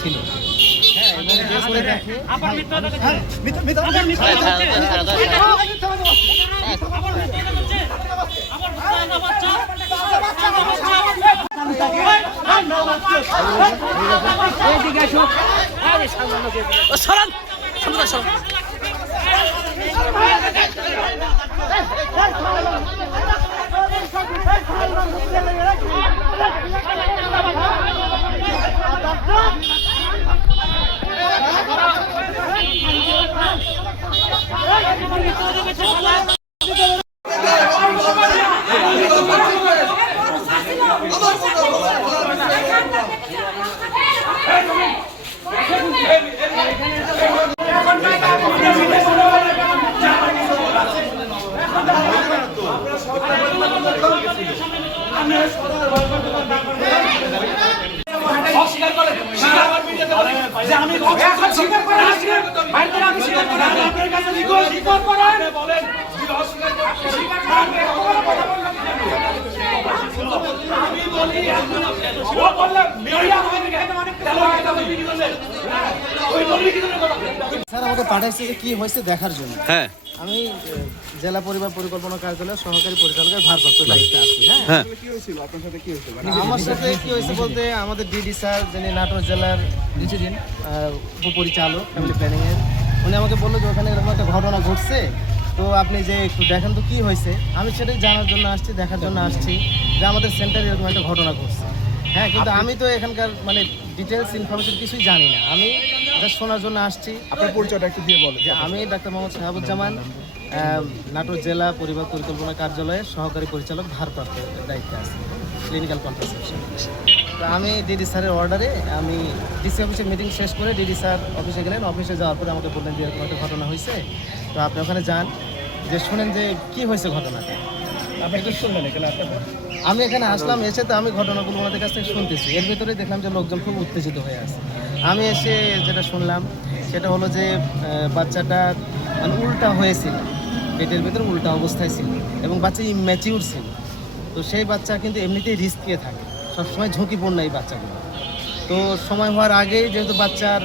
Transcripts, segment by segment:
ছিল। হ্যাঁ, এবং যে করে দেখে স্যার আমাকে পাঠাইছে যে কি হয়েছে দেখার জন্য। হ্যাঁ আমি জেলা পরিবার পরিকল্পনা কার্যালয়ের সহকারী পরিচালকের ভারপ্রাপ্ত দায়িত্বে আছি। হ্যাঁ, আমার সাথে কি হয়েছে বলতে আমাদের ডিডি স্যার যিনি নাটোর জেলার উপপরিচালক ফ্যামিলি প্ল্যানিং এর, উনি আমাকে বললো যে ওখানে এরকম একটা ঘটনা ঘটছে, তো আপনি যে একটু দেখেন তো কি হয়েছে। আমি সেটাই জানার জন্য আসছি, দেখার জন্য আসছি যে আমাদের সেন্টারে এরকম একটা ঘটনা ঘটছে। হ্যাঁ, কিন্তু আমি তো এখানকার মানে ডিটেলস ইনফরমেশন কিছুই জানি না, আমি জাস্ট শোনার জন্য আসছি। আপনার পরিচয়টা একটু দিয়ে বলেন। যে আমি ডাক্তার মোহাম্মদ শাহাবুজ্জামান, নাটোর জেলা পরিবার পরিকল্পনা কার্যালয়ের সহকারী পরিচালক ভারপ্রাপ্ত দায়িত্বে আছি, ক্লিনিক্যাল কন্ট্রাসেপশন। তো আমি ডিডি স্যারের অর্ডারে আমি ডিসি অফিসে মিটিং শেষ করে ডিডি স্যার অফিসে গেলেন। অফিসে যাওয়ার পরে আমাকে বললেন যে এরকম একটা ঘটনা হয়েছে, তো আপনি ওখানে যান, যে শোনেন যে কি হয়েছে ঘটনাটা। আপনি কি শুনলেন এখানে আপনার? আমি এখানে আসলাম, এসে তো আমি ঘটনাগুলো ওনাদের কাছ থেকে শুনতেছি। এর ভিতরে দেখলাম যে লোকজন খুব উত্তেজিত হয়ে আছে। আমি এসে যেটা শুনলাম সেটা হলো যে বাচ্চাটা মানে উল্টা হয়েছিল, পেটের ভিতরে উল্টা অবস্থায় ছিল এবং বাচ্চা ইম্যাচিউর ছিল। তো সেই বাচ্চা কিন্তু এমনিতেই রিস্কিয়ে থাকে, সবসময় ঝুঁকিপূর্ণ এই বাচ্চাগুলো। তো সময় হওয়ার আগেই যেহেতু বাচ্চার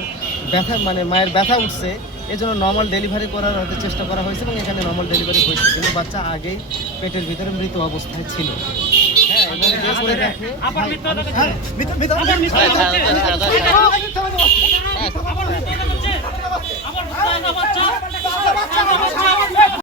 ব্যথা মানে মায়ের ব্যথা উঠছে, এই জন্য নর্মাল ডেলিভারি করার হয়তো চেষ্টা করা হয়েছে এবং এখানে নর্মাল ডেলিভারি হয়েছে, কিন্তু বাচ্চা আগেই পেটের ভিতরে মৃত অবস্থায় ছিল। হ্যাঁ, এবং যে করে দেখে